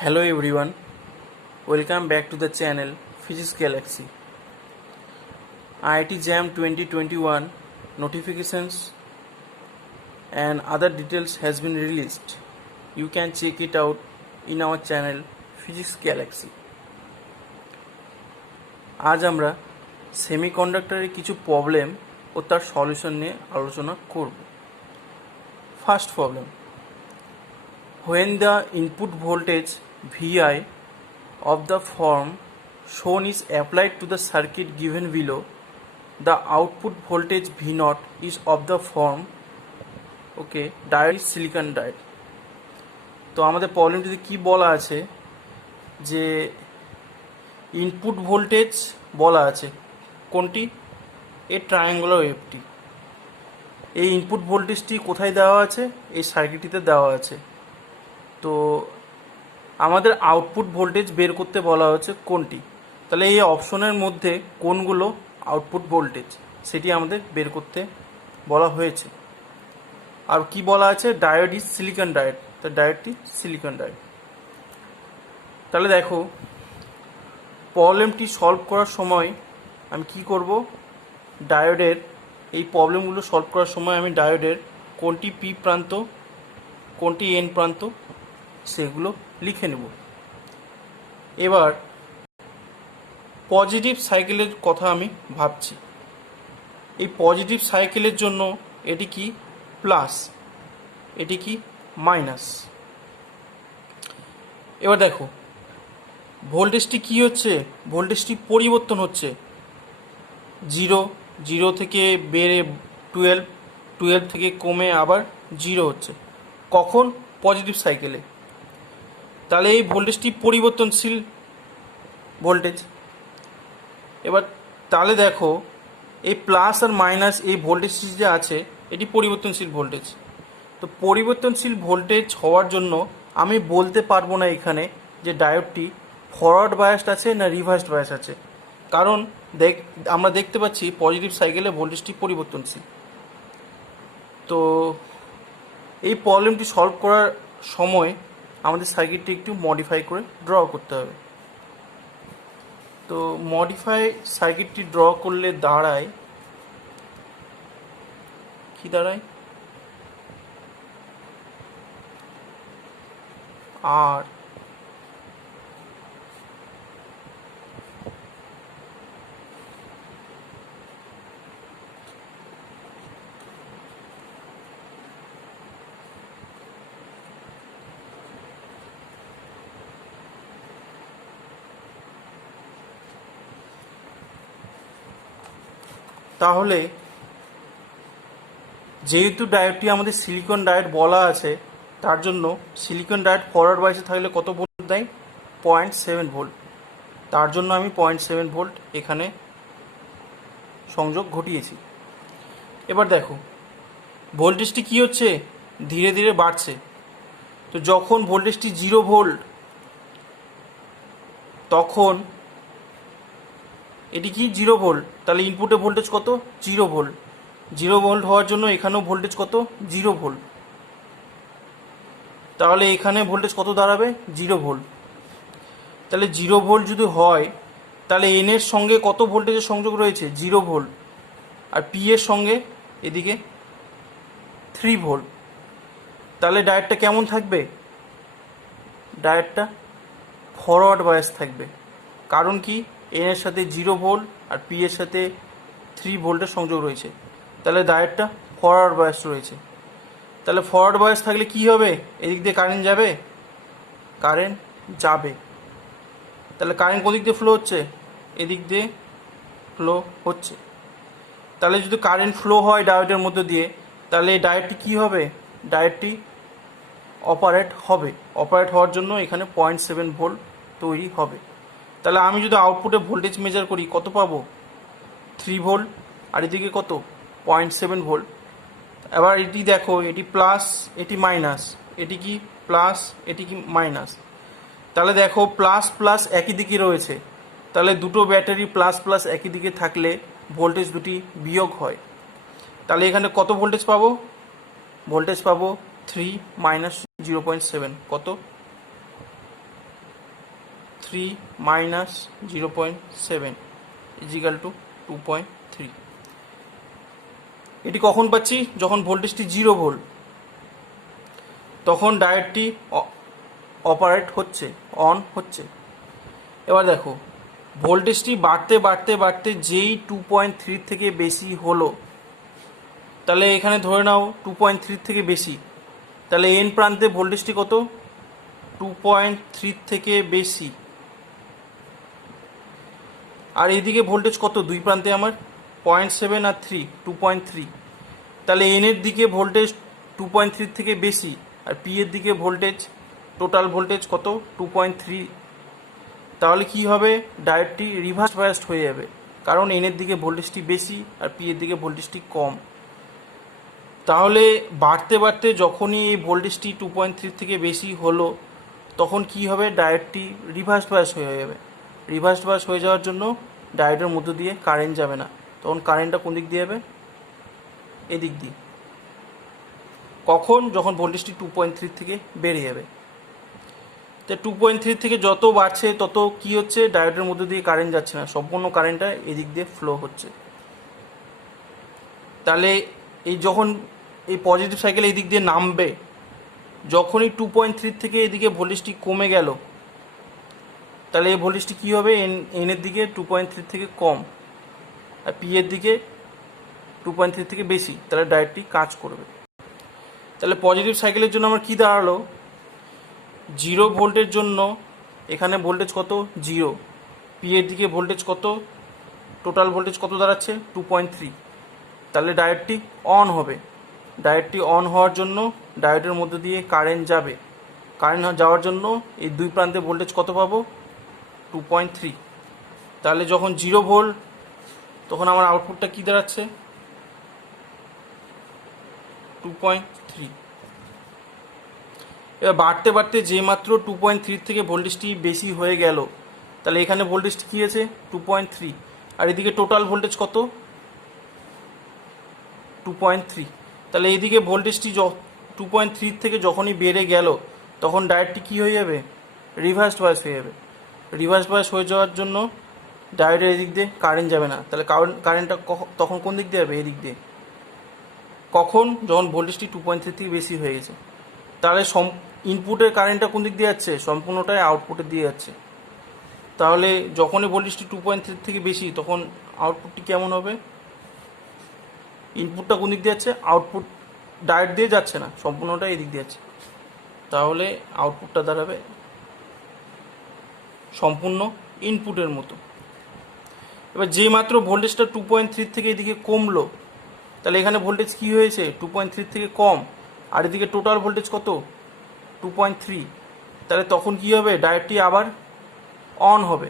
Hello everyone, welcome back to the channel Physics Galaxy. IIT JAM 2021 notifications and other details has been released. You can check it out in our channel Physics Galaxy. আজ আমরা সেমিকন্ডাক্টরের কিছু problem ও তার solution নিয়ে আলোচনা করব। First problem, when the input voltage Vi of the form shown is applied to the circuit given below, the output voltage V0 is of the form diode is silicon diode. তো আমাদের প্রবলেমটিতে কি বলা আছে যে input voltage বলা আছে কোনটি, এই ট্রায়াঙ্গুলার ওয়েভটি। এই ইনপুট ভোল্টেজটি কোথায় দেওয়া আছে, এই সার্কিটটিতে দেওয়া আছে। তো আমাদের আউটপুট ভোল্টেজ বের করতে বলা হচ্ছে কোনটি, তাহলে এই অপশনের মধ্যে কোনগুলো আউটপুট ভোল্টেজ সেটি আমাদের বের করতে বলা হয়েছে। আর কি বলা আছে, ডায়োড ইজ সিলিকন ডায়োড, তো ডায়োডটি সিলিকন ডায়োড। তাহলে দেখো প্রবলেমটি সলভ করার সময় আমি কি করব, ডায়োডের এই প্রবলেমগুলো সলভ করার সময় আমি ডায়োডের কোনটি পি প্রান্ত কোনটি এন প্রান্ত সেগুলো লিখে নেব। এবার পজিটিভ সাইকেলের কথা আমি ভাবছি। এই পজিটিভ সাইকেলের জন্য এটি কি প্লাস, এটি কি মাইনাস। এবার দেখো ভোল্টেজটি কি হচ্ছে, ভোল্টেজটি পরিবর্তন হচ্ছে। জিরো থেকে বেড়ে 12 থেকে কমে আবার 0 হচ্ছে। কখন, পজিটিভ সাইকেলে। তাহলে এই ভোল্টেজটি পরিবর্তনশীল ভোল্টেজ। এবার তাহলে দেখো এই প্লাস আর মাইনাস এই ভোল্টেজটি যে আছে এটি পরিবর্তনশীল ভোল্টেজ। তো পরিবর্তনশীল ভোল্টেজ হওয়ার জন্য আমি বলতে পারবো না এখানে যে ডায়োডটি ফরওয়ার্ড বায়াসড আছে না রিভার্সড বায়াস আছে, কারণ আমরা দেখতে পাচ্ছি পজিটিভ সাইকেলে ভোল্টেজটি পরিবর্তনশীল। তো এই প্রবলেমটি সলভ করার সময় আমাদের সার্কিটটি একটু মডিফাই করে ড্র করতে হবে। তো মডিফাই সার্কিটটি ড্র করলে দাঁড়ায় কি দাঁড়ায়, আর তাহলে যেহেতু ডায়োডটি আমাদের সিলিকন ডায়োড বলা আছে, তার জন্য সিলিকন ডায়োড ফরওয়ার্ড বায়াসে থাকলে কত ভোল্ট দেয়, 0.7 ভোল্ট। তার জন্য আমি 0.7 ভোল্ট এখানে সংযোগ ঘটিয়েছি। এবার দেখো ভোল্টেজটি কি হচ্ছে, ধীরে ধীরে বাড়ছে। তো যখন ভোল্টেজটি 0 ভোল্ট তখন এটি কি 0 ভোল্ট, তাহলে ইনপুটে ভোল্টেজ কত, 0 ভোল্ট। 0 ভোল্ট হওয়ার জন্য এখানেও ভোল্টেজ কত, 0 ভোল্ট। তাহলে এখানে ভোল্টেজ কত দাঁড়াবে, 0 ভোল্ট। তাহলে 0 ভোল্ট যদি হয় তাহলে এন এর সঙ্গে কত ভোল্টেজের সংযোগ রয়েছে, 0 ভোল্ট। আর পি এর সঙ্গে এদিকে 3 ভোল্ট। তাহলে ডায়োডটা কেমন থাকবে, ডায়োডটা ফরওয়ার্ড বায়াস থাকবে। কারণ কি, এন এর সাথে 0 ভোল্ট আর পি এর সাথে 3 ভোল্টের সংযোগ রয়েছে, তাহলে ডায়োডটা ফরওয়ার্ড বায়াস রয়েছে। তাহলে ফরওয়ার্ড বায়াস থাকলে কি হবে, এদিক দিয়ে কারেন্ট যাবে, কারেন্ট যাবে। তাহলে কারেন্ট কোদিক দিয়ে ফ্লো হচ্ছে, এদিক দিয়ে ফ্লো হচ্ছে। তাহলে যদি কারেন্ট ফ্লো হয় ডায়োডের মধ্যে দিয়ে, তাহলে এই ডায়োডটি কী হবে, ডায়োডটি অপারেট হবে। অপারেট হওয়ার জন্য এখানে 0.7 ভোল্ট তৈরি হবে। তাহলে আমি যদি আউটপুটে ভোল্টেজ মেজার করি কত পাবো, 3 ভোল্ট। আর এদিকে কত, 0.7 ভোল্ট। এবার এটি দেখো, এটি প্লাস এটি মাইনাস, এটি কি প্লাস এটি কি মাইনাস। তাহলে দেখো প্লাস প্লাস একই দিকে রয়েছে, তাহলে দুটো ব্যাটারি প্লাস প্লাস একই দিকে থাকলে ভোল্টেজ দুটি বিয়োগ হয়। তাহলে এখানে কত ভোল্টেজ পাবো, ভোল্টেজ পাবো 3 - 0.7 কত 3 মাইনাস 0.7 ইজিক্যাল টু 2.3। এটি কখন পাচ্ছি? যখন ভোল্টেজটি 0 ভোল্ট, তখন ডায়োডটি অপারেট হচ্ছে, অন হচ্ছে। এবার দেখো, ভোল্টেজটি বাড়তে বাড়তে বাড়তে যেই 2.3 থেকে বেশি হলো, তাহলে এখানে ধরে নাও 2.3 থেকে বেশি, তাহলে এন প্রান্তে ভোল্টেজটি কত? 2.3 থেকে বেশি। আর এইদিকে ভোল্টেজ কত? দুই প্রান্তে আমার 0.7 আর 3, 2.3। তাহলে এন এর দিকে ভোল্টেজ 2.3 থেকে বেশি, আর পি এর দিকে ভোল্টেজ, টোটাল ভোল্টেজ কত? 2.3। তাহলে কি হবে? ডায়োডটি রিভার্স বায়াসড হয়ে যাবে, কারণ এন এর দিকে ভোল্টেজটি বেশি আর পি এর দিকে ভোল্টেজটি কম। তাহলে বাড়তে বাড়তে যখনই এই ভোল্টেজটি 2.3 থেকে বেশি হলো, তখন কি হবে? ডায়োডটি রিভার্স বায়াস হয়ে যাবে। রিভার্স বায়াস হয়ে যাওয়ার জন্য ডায়োডের মধ্য দিয়ে কারেন্ট যাবে না, তখন কারেন্টটা কোন দিক দিয়ে যাবে? এদিক দিয়ে। কখন? যখন ভোল্টেজটি 2.3 থেকে বেড়ে যাবে। তো 2.3 থেকে যত বাড়ছে তত কি হচ্ছে? ডায়োডের মধ্যে দিয়ে কারেন্ট যাচ্ছে না, সম্পূর্ণ কারেন্টটা এদিক দিয়ে ফ্লো হচ্ছে। তাহলে এই যখন এই পজিটিভ সাইকেল এই দিক দিয়ে নামবে, যখনই 2.3 থেকে এদিকে ভোল্টেজটি কমে গেল, তাহলে এই ভোল্টেজটি কী হবে? এন এর দিকে 2.3 থেকে কম আর পি এর দিকে 2.3 থেকে বেশি, তাহলে ডায়োডটি কাজ করবে। তাহলে পজিটিভ সাইকেলের জন্য আমার কী দাঁড়ালো? 0 ভোল্টের জন্য এখানে ভোল্টেজ কত? 0। পি এর দিকে ভোল্টেজ কত? টোটাল ভোল্টেজ কত দাঁড়াচ্ছে? 2.3। তাহলে ডায়োডটি অন হবে। ডায়োডটি অন হওয়ার জন্য ডায়োডের মধ্য দিয়ে কারেন্ট যাবে। কারেন্ট যাওয়ার জন্য এই দুই প্রান্তে ভোল্টেজ কত পাবো? 2.3। তাহলে যখন 0 ভোল্ট, তখন আমার আউটপুটটা কী দাঁড়াচ্ছে? 2.3। এবার বাড়তে বাড়তে যে মাত্র 2.3 থেকে ভোল্টেজটি বেশি হয়ে গেল, তাহলে এখানে ভোল্টেজটি কী আছে? 2.3। আর এদিকে টোটাল ভোল্টেজ কত? 2.3। তাহলে এইদিকে ভোল্টেজটি 2.3 থেকে যখনই বেড়ে গেল, তখন ডায়োডটি কী হয়ে যাবে? রিভার্স বায়াস হয়ে যাবে। রিভার্স বায়াস হয়ে যাওয়ার জন্য ডায়োডের এদিক দিয়ে কারেন্ট যাবে না, তাহলে কারেন্টটা তখন কোন দিক দিয়ে যাবে? এদিক দিয়ে। কখন? যখন ভোল্টেজটি 2.3 থেকে বেশি হয়ে গেছে। তাহলে ইনপুটের কারেন্টটা কোন দিক দিয়ে যাচ্ছে? সম্পূর্ণটাই আউটপুটের দিয়ে যাচ্ছে। তাহলে যখনই ভোল্টেজটি 2.3 থেকে বেশি, তখন আউটপুটটি কেমন হবে? ইনপুটটা কোন দিক দিয়ে যাচ্ছে? আউটপুট ডায়োড দিয়ে যাচ্ছে না, সম্পূর্ণটাই এদিক দিয়ে যাচ্ছে। তাহলে আউটপুটটা দাঁড়াবে সম্পূর্ণ ইনপুটের মতো। এবার যে মাত্র ভোল্টেজটা 2.3 থেকে এদিকে কমলো, তাহলে এখানে ভোল্টেজ কী হয়েছে? 2.3 থেকে কম, আর এদিকে টোটাল ভোল্টেজ কত? 2.3। তাহলে তখন কী হবে? ডায়োডটি আবার অন হবে।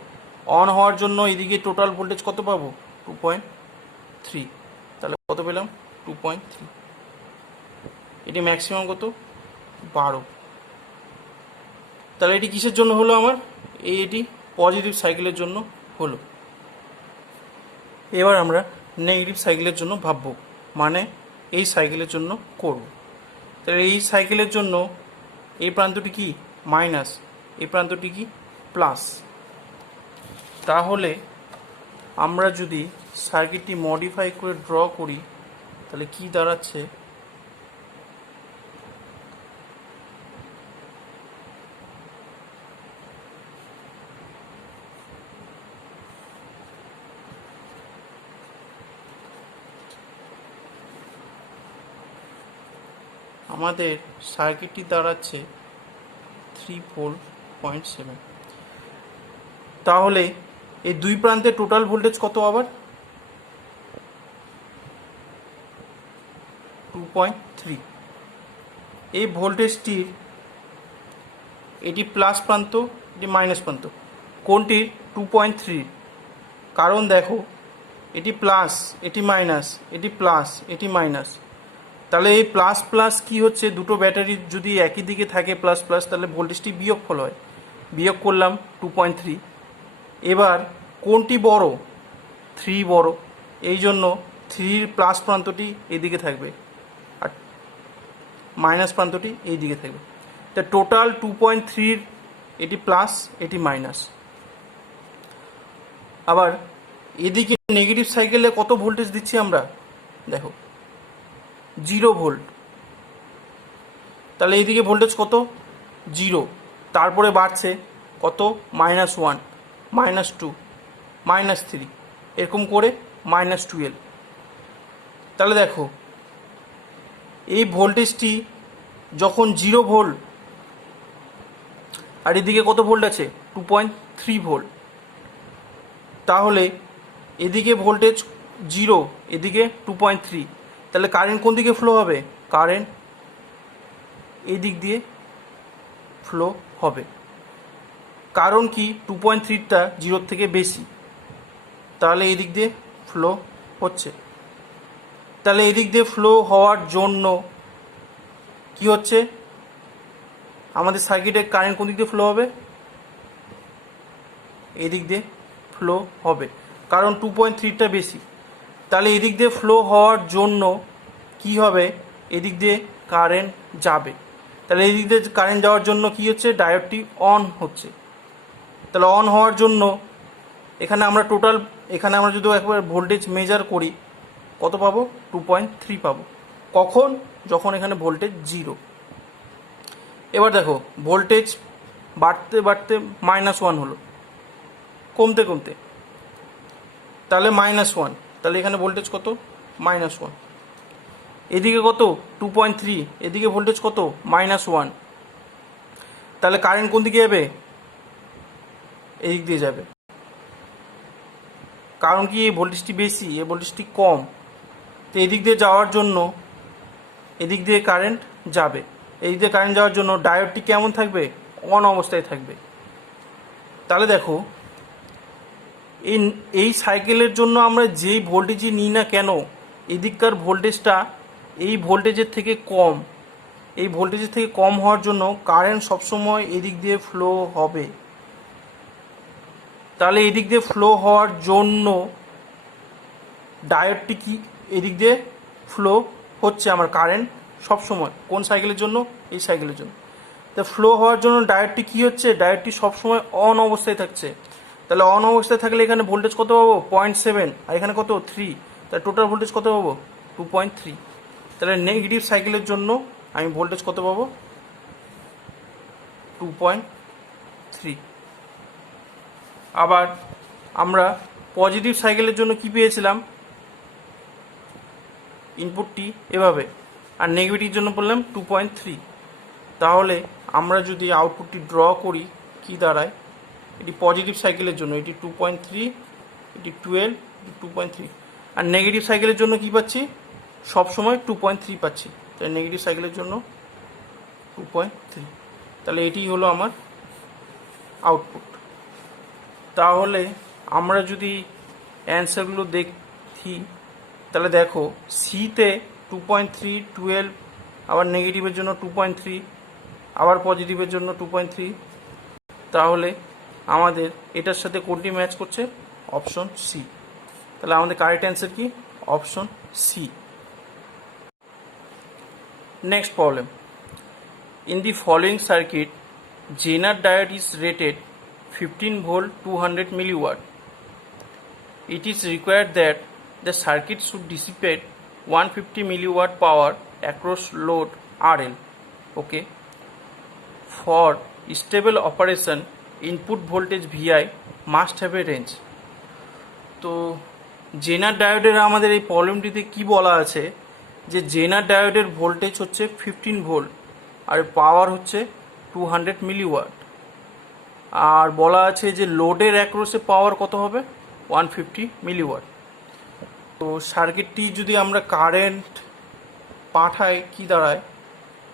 অন হওয়ার জন্য এদিকে টোটাল ভোল্টেজ কত পাবো? 2.3। তাহলে কত পেলাম? 2.3। এটি ম্যাক্সিমাম কত? 12। তাহলে এটি কিসের জন্য হলো আমার? এটি পজিটিভ সাইকেলের জন্য হলো। এবার আমরা নেগেটিভ সাইকেলের জন্য ভাববো, মানে এই সাইকেলের জন্য করব। তাহলে এই সাইকেলের জন্য এই প্রান্তটি কি? মাইনাস, এই প্রান্তটি কি? প্লাস। তাহলে আমরা যদি সার্কিটটি মডিফাই করে ড্র করি, তাহলে কি দাঁড়াচ্ছে? আমাদের সার্কিটটি দাঁড়াচ্ছে 3.7 ভোল্ট। তাহলে এই দুই প্রান্তে টোটাল ভোল্টেজ কত? আবার 2.3। এই ভোল্টেজটির এটি প্লাস প্রান্ত, এটি মাইনাস প্রান্ত। কোনটির? 2.3। কারণ দেখো, এটি প্লাস, এটি মাইনাস, এটি প্লাস, এটি মাইনাস। তাহলে এই প্লাস প্লাস কি হচ্ছে? দুটো ব্যাটারি যদি একই দিকে থাকে প্লাস প্লাস, তাহলে ভোল্টেজটি বিয়োগফল হয়। বিয়োগ করলাম 2.3। এবার কোনটি বড়? 3 বড়, এই জন্য 3 প্লাস প্রান্তটি এইদিকে থাকবে আর মাইনাস প্রান্তটি এই দিকে থাকবে। তা টোটাল 2.3 এটি প্লাস, এটি মাইনাস। আবার এদিকে নেগেটিভ সাইকেলে কত ভোল্টেজ দিচ্ছি আমরা, দেখো 0 ভোল্ট। তাহলে এইদিকে ভোল্টেজ কত, 0, তারপরে বাড়ছে কত, -1, -2, -3, এরকম করে -12। তাহলে দেখো এই ভোল্টেজটি যখন 0 ভোল্ট, আর এদিকে কত ভোল্ট আছে, 2.3 ভোল্ট, তাহলে এদিকে ভোল্টেজ 0, এদিকে 2.3, তাহলে কারেন্ট কোন দিকে ফ্লো হবে, কারেন্ট এই দিক দিয়ে ফ্লো হবে। কারণ কি 2.3টা 0 থেকে বেশি, তাহলে এই দিক দিয়ে ফ্লো হচ্ছে। তাহলে এই দিক দিয়ে ফ্লো হওয়ার জন্য কি হচ্ছে, আমাদের সার্কিটের কারেন্ট কোন দিক দিয়ে ফ্লো হবে, এই দিক দিয়ে ফ্লো হবে, কারণ 2.3টা বেশি। তাহলে এদিক দিয়ে ফ্লো হওয়ার জন্য কি হবে, এদিক দিয়ে কারেন্ট যাবে। তাহলে এই দিক দিয়ে কারেন্ট যাওয়ার জন্য কি হচ্ছে, ডায়োডটি অন হচ্ছে। তাহলে অন হওয়ার জন্য এখানে আমরা টোটাল, এখানে আমরা যদি একবার ভোল্টেজ মেজার করি কত পাবো, 2.3 পাবো। কখন, যখন এখানে ভোল্টেজ 0। এবার দেখো ভোল্টেজ বাড়তে বাড়তে -1 হলো, কমতে কমতে, তাহলে -1, তাহলে এখানে ভোল্টেজ কত, -1। এদিকে কত, 2.3, এদিকে ভোল্টেজ কত, -1। তাহলে কারেন্ট কোন দিকে যাবে, এদিক দিয়ে যাবে। কারণ কি এই ভোল্টেজটি বেশি, এই ভোল্টেজটি কম, তো এদিক দিয়ে যাওয়ার জন্য এদিক দিয়ে কারেন্ট যাবে। এদিক দিয়ে কারেন্ট যাওয়ার জন্য ডায়োডটি কেমন থাকবে, অন অবস্থায় থাকবে। তাহলে দেখো এই সাইকেলের জন্য আমরা যেই ভোল্টেজই নিই না কেন, এদিককার ভোল্টেজটা এই ভোল্টেজের থেকে কম, এই ভোল্টেজের থেকে কম হওয়ার জন্য কারেন্ট সবসময় এদিক দিয়ে ফ্লো হবে। তাহলে এদিক দিয়ে ফ্লো হওয়ার জন্য ডায়োডটি কি এদিক দিয়ে ফ্লো হচ্ছে আমার কারেন্ট সবসময়, কোন সাইকেলের জন্য, এই সাইকেলের জন্য। তা ফ্লো হওয়ার জন্য ডায়োডটি কি হচ্ছে, ডায়োডটি সবসময় অন অবস্থায় থাকছে। তাহলে অন অবস্থায় থাকলে এখানে ভোল্টেজ কত পাবো, 0.7, আর এখানে কত, 3, তাহলে টোটাল ভোল্টেজ কত পাবো, 2.3। তাহলে নেগেটিভ সাইকেলের জন্য আমি ভোল্টেজ কত পাবো, 2.3। আবার আমরা পজিটিভ সাইকেলের জন্য কি পেয়েছিলাম, ইনপুটটি এভাবে, আর নেগেটিভ জন্য বললাম 2.3। তাহলে আমরা যদি আউটপুটটি ড্র করি কি দাঁড়ায়, এটি পজিটিভ সাইকেলের জন্য এটি 2.3, এটি 12, 2.3, আর নেগেটিভ সাইকেলের জন্য কি পাচ্ছি, সবসময় 2.3 পাচ্ছি। তাই নেগেটিভ সাইকেলের জন্য 2.3। তাহলে এটি হলো আমার আউটপুট। তাহলে আমরা যদি অ্যান্সারগুলো দেখি, তাহলে দেখো সিতে 2.3, 12, আবার নেগেটিভের জন্য 2.3, আবার পজিটিভের জন্য 2.3। তাহলে আমাদের এটার সাথে কোনটি ম্যাচ করছে, অপশন সি। তাহলে আমাদের কারেক্ট অ্যান্সার কি, option C. Next problem, in the following circuit Zener diode is rated 15 volt 200 milliwatt. It is required that the circuit should dissipate 150 milliwatt power across load RL. Okay. For stable operation, input voltage VI must have a range. তো জেনার ডায়োডের আমাদের এই প্রবলেমটিতে কি বলা আছে, যে জেনার ডায়োডের voltage হচ্ছে 15 volt আর পাওয়ার হচ্ছে 200 milliwatt, আর বলা আছে যে লোডের অ্যাক্রসে পাওয়ার কত হবে, 150 মিলিওয়াট। তো সার্কিটটি যদি আমরা কারেন্ট পাঠাই কি দাঁড়ায়,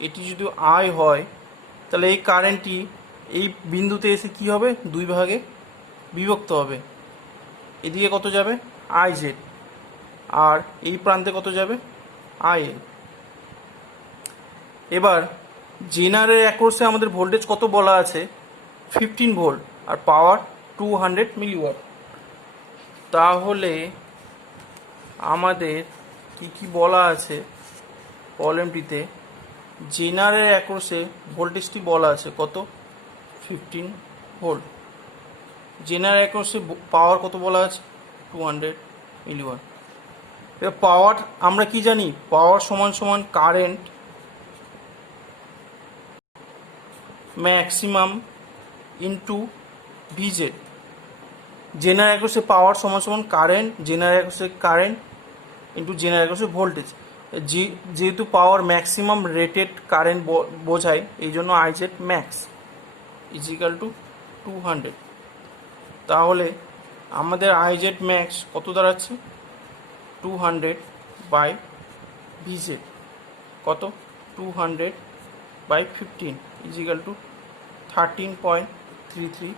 এটি যদি আই হয়, তাহলে এই কারেন্টটি এই বিন্দুতে এসে কি হবে, দুই ভাগে বিভক্ত হবে। এদিকে কত যাবে, আই জেড, আর এই প্রান্তে কত যাবে, আই এল। এবার জেনারের অ্যাক্রসে আমাদের ভোল্টেজ কত বলা আছে, 15 ভোল্ট, আর পাওয়ার 200 মিলিওয়াট। তাহলে আমাদের কি কি বলা আছে প্রবলেমটিতে, জেনারের অ্যাক্রসে ভোল্টেজটি বলা আছে কত, 15 ভোল্ট। জেনারেল অ্যাক্রসে পাওয়ার কত বলা আছে 200 মিলিওয়াট। এবার পাওয়ার আমরা কি জানি, পাওয়ার সমান সমান current maximum into V Z. General অ্যাক্রসে পাওয়ার সমান সমান কারেন্ট, জেনারেল অ্যাক্রসে কারেন্ট ইন্টু জেনারেল অ্যাক্রসে ভোল্টেজ। যেহেতু পাওয়ার ম্যাক্সিমাম রেটেড কারেন্ট বোঝায়, এই জন্য আইজেড ম্যাক্স ইজিক্যাল টু 200। তাহলে আমাদের আইজেড ম্যাক্স কত দাঁড়াচ্ছে 200 বাই ভিজেড, কত 200 by 15 equal to 13.33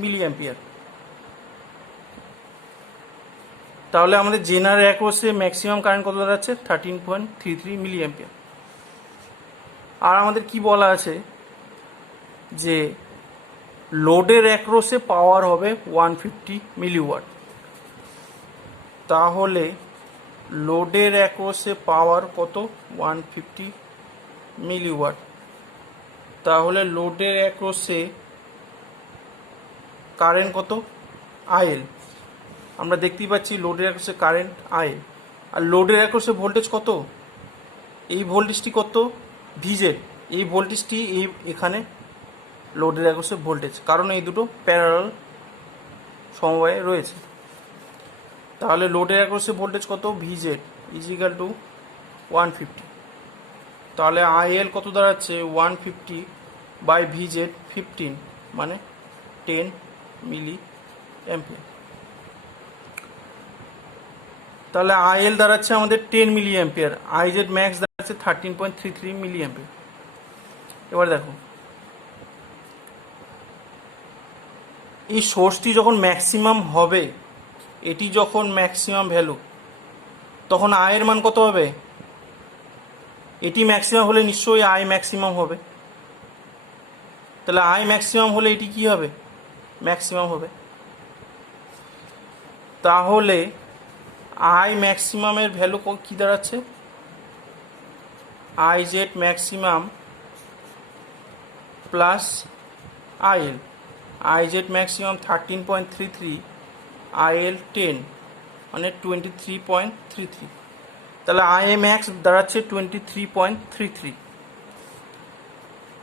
milli ampere. তাহলে আমাদের জেনারেল অ্যাক্রসে ম্যাক্সিমাম কারেন্ট কত দাঁড়াচ্ছে 13.33 মিলি অ্যাম্পিয়ার। আর আমাদের কি বলা আছে যে লোডের অ্যাক্রসে পাওয়ার হবে 150 মিলিওয়াট। তাহলে লোডের অ্যাক্রসে পাওয়ার কত 150 মিলিওয়াট। তাহলে লোডের অ্যাক্রসে কারেন্ট কত আইএল, আমরা দেখতেই পাচ্ছি লোডের অ্যাক্রসে কারেন্ট আইএল। আর লোডের অ্যাক্রসে ভোল্টেজ কত, এই ভোল্টেজটি কত ভিজেড, এই ভোল্টেজটি এই এখানে লোডের অ্যাক্রসে ভোল্টেজ, কারণ এই দুটো প্যারালাল সমবায়ে রয়েছে। তাহলে লোডের অ্যাক্রসে ভোল্টেজ কত ভিজেড ইজিক্যাল টু 150। তাহলে আইএল কত দাঁড়াচ্ছে 150 বাই ভিজেড 15 মানে 10 মিলি অ্যাম্পিয়ার। তাহলে আইএল দাঁড়াচ্ছে আমাদের 10 মিলি অ্যাম্পিয়ার, আইজেড ম্যাক্স দাঁড়াচ্ছে 13.33 মিলি অ্যাম্পিয়ার। এবার দেখো এই সোর্সটি যখন ম্যাক্সিমাম হবে, এটি যখন ম্যাক্সিমাম ভ্যালু, তখন আয়ের মান কত হবে, এটি ম্যাক্সিমাম হলে নিশ্চয়ই আই ম্যাক্সিমাম হবে। তাহলে আই ম্যাক্সিমাম হলে এটি কি হবে ম্যাক্সিমাম হবে। তাহলে আই ম্যাক্সিমামের ভ্যালু কি দাঁড়াচ্ছে I Z maximum plus IL. I Z maximum 13.33, IL 10 মানে 23.33। তাহলে আই এ ম্যাক্স দাঁড়াচ্ছে 23.33।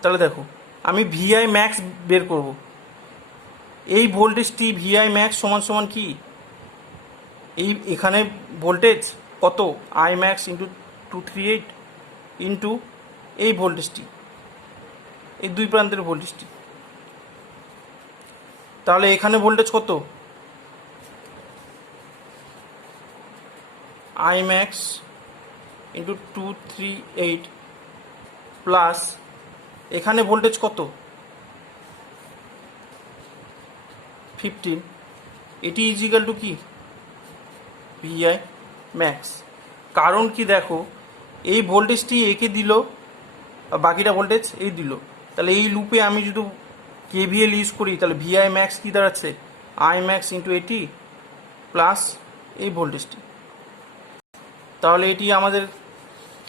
তাহলে দেখো আমি ভিআই ম্যাক্স বের করব। এই ভোল্টেজটি ভিআই ম্যাক্স সমান সমান কি, এই এখানে ভোল্টেজ কত আই ম্যাক্স ইন্টু 238 ইন্টু এই ভোল্টেজটি, এই দুই প্রান্তের ভোল্টেজটি। তাহলে এখানে ভোল্টেজ কত আই ম্যাক্স ইন্টু 238 প্লাস এখানে ভোল্টেজ কত 15, এটি ইজিক্যাল টু কি ভিআই ম্যাক্স। কারণ কি দেখো এই ভোল্টেজটি একে দিল, বাকিটা ভোল্টেজ এই দিল। তাহলে এই লুপে আমি যদি কেভিএল ইউজ করি, তাহলে ভিআই ম্যাক্স কি দাঁড়াচ্ছে আই ম্যাক্স ইন্টু এটি প্লাস এই ভোল্টেজটি। তাহলে এটি আমাদের